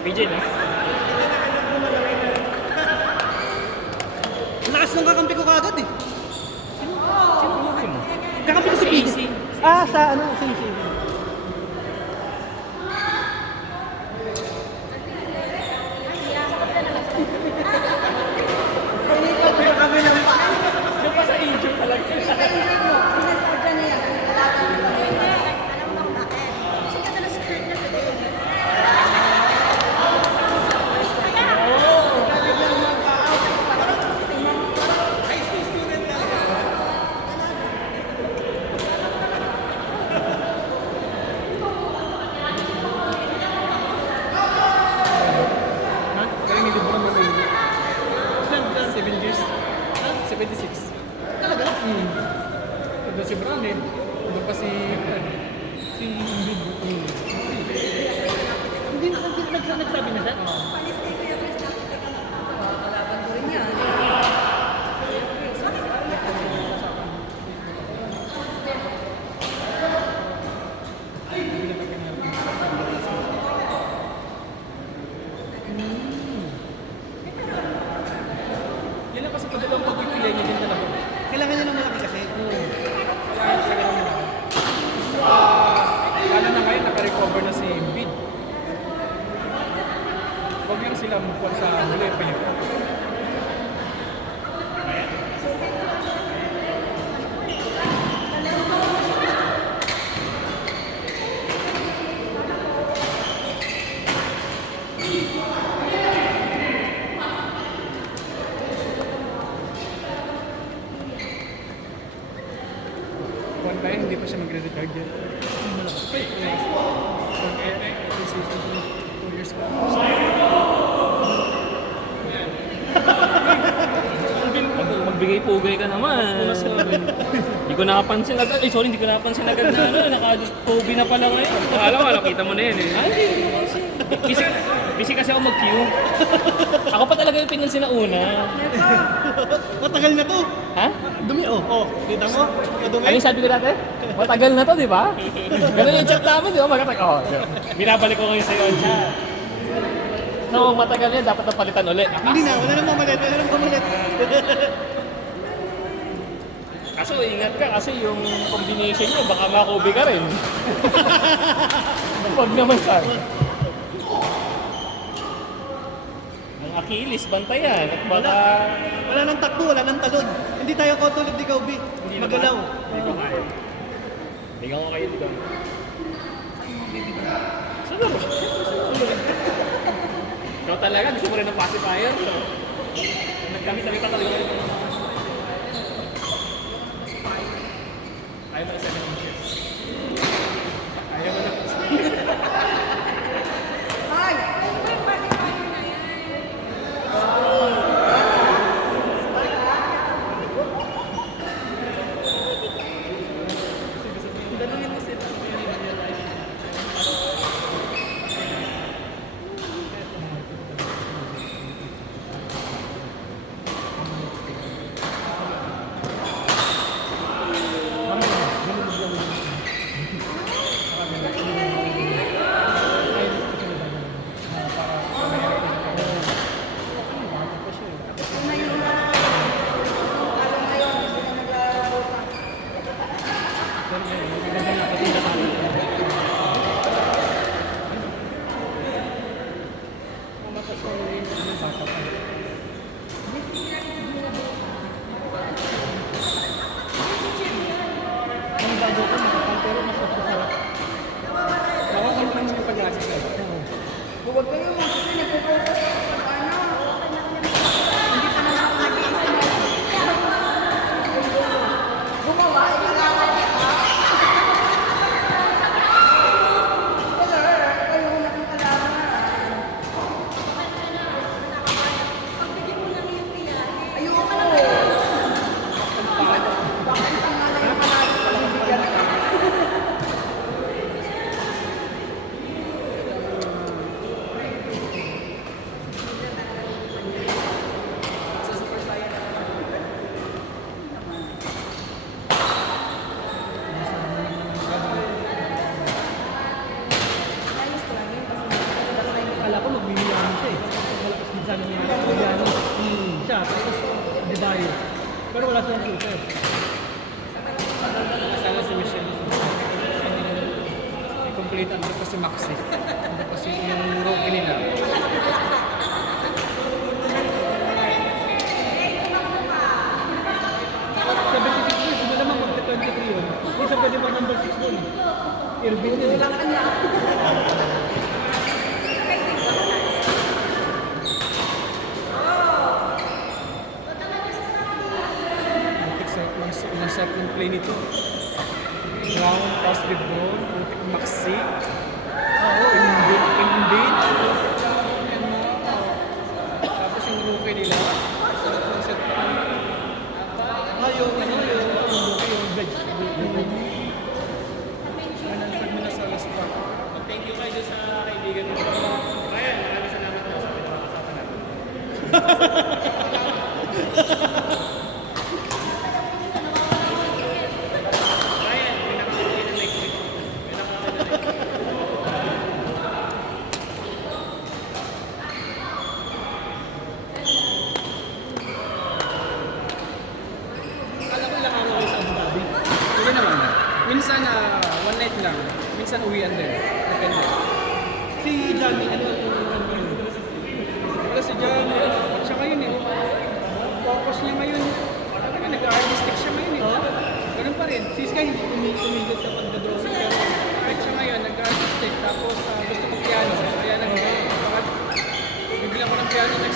PJ na. Lakas ng kakampi ko kagad eh. Sino kakampi mo? Kakampi ko si Si PJ. AC. Ah, sa ano? Sa AC. Yung pa sa injury talaga. Sinasadya niya yan. Kasi kailangan mo ba yun? Alam mo bang bakit? Kasi ganda na skirt na today. Kaya hindi mo naman ulit. 7 years. 76. Talaga? Doon si Brown eh. Doon pa si Ingrid. Hindi na nagsabi na siya? Panis kay Kuya Chris na kalaban ko rin yan. Yan lang kasi padalawang pag-ipiyan niya din talaga. Kailangan niya ng malaki kasi. Kaya siya ganun malaki. Lalo na ngayon, naka-recover na si Embiid. Huwag lang sila mukha sa muli pa niya. One time, hindi pa siya magre-retard yet. Malakas pa eh. Season 2 years pa. Magbigay-pugay ka naman. Hindi ko nakapansin agad. Ay, sorry, hindi ko nakapansin agad na ano, naka-Kobe na pala ngayon. Akala ko, nakita mo na yan eh. Ay, hindi ko kasi. Busy kasi ako mag-queue. Ako pa talaga yung pinansin na una. Matagal na to. Ha? Dumi oh. Kita mo? Kadumi. Ano yung sabi ko dati? Matagal na to, di ba? Ganun yung chat namin, di ba? Binabalik ko ngayon sa'yo, chat. No, matagal yan, dapat napalitan ulit. Hindi na, wala nang pamalit. Kaso ingat ka kasi yung combination nyo, baka makubi ka rin. Huwag naman saan. Ang Achilles, bantayan. At baka... Wala nang takbo, wala nang talon. Hindi tayo katulad ni Kobe. Magalaw. Hindi ko kaya. Hindi ko kaya dito. Saan ba? Ikaw talaga, gusto mo rin ng pacifier. Nagkamit-kami pa talaga. Ayaw mo na 7 inches. Ayaw mo na. Ay! May pacifier na yan. Tanungin mo sila. Huwag kayo mag-ito. Nagpo-focus sa ano. Hindi pa naman ako nag-iisip. Gumawa, kailangan niya ka. Wala, ayaw na kong kalaban. Pagbigyan mo lang yung pinari. Ayoko ka na. Bakit ang nga lang yung panalo pala mabigyan ka? sabi niya, Juliano. Siya, tapos Di Bayo. Pero wala silang shooter. Sana si Michelle. I-complete ang pa si Maxi. Ano pa si yung rookie nila. Hindi naman magka-23 yun. Hindi siya pwede mag-number 6 doon. Irvin yun. Wala ka niya. Ang second play nito. Brown, pass with Brown, putik Maxi. Oo, indeed. Tapos yung rookie nila. Yung veg. Nanford mo na sa last part. Thank you kayo sa kaibigan mo. Ryan, maraming salamat po sa pinakakasapan natin. Ryan, pinakakasapan ng next week. Alam ko ilang araw kayo sa Abu Dhabi. Hindi naman. Minsan one night lang. Minsan uwian din. Depende. Si Johnny, ano yun? Wala si Johnny. Siya ngayon eh. Focus niya ngayon. Talaga nag-artistic siya ngayon eh. Ganun pa rin. Si Sky, tumigil sa pagdadrawing. Pero kahit siya ngayon, nag-artistic. Tapos gusto ko piano. Kaya bibili ako ng piano na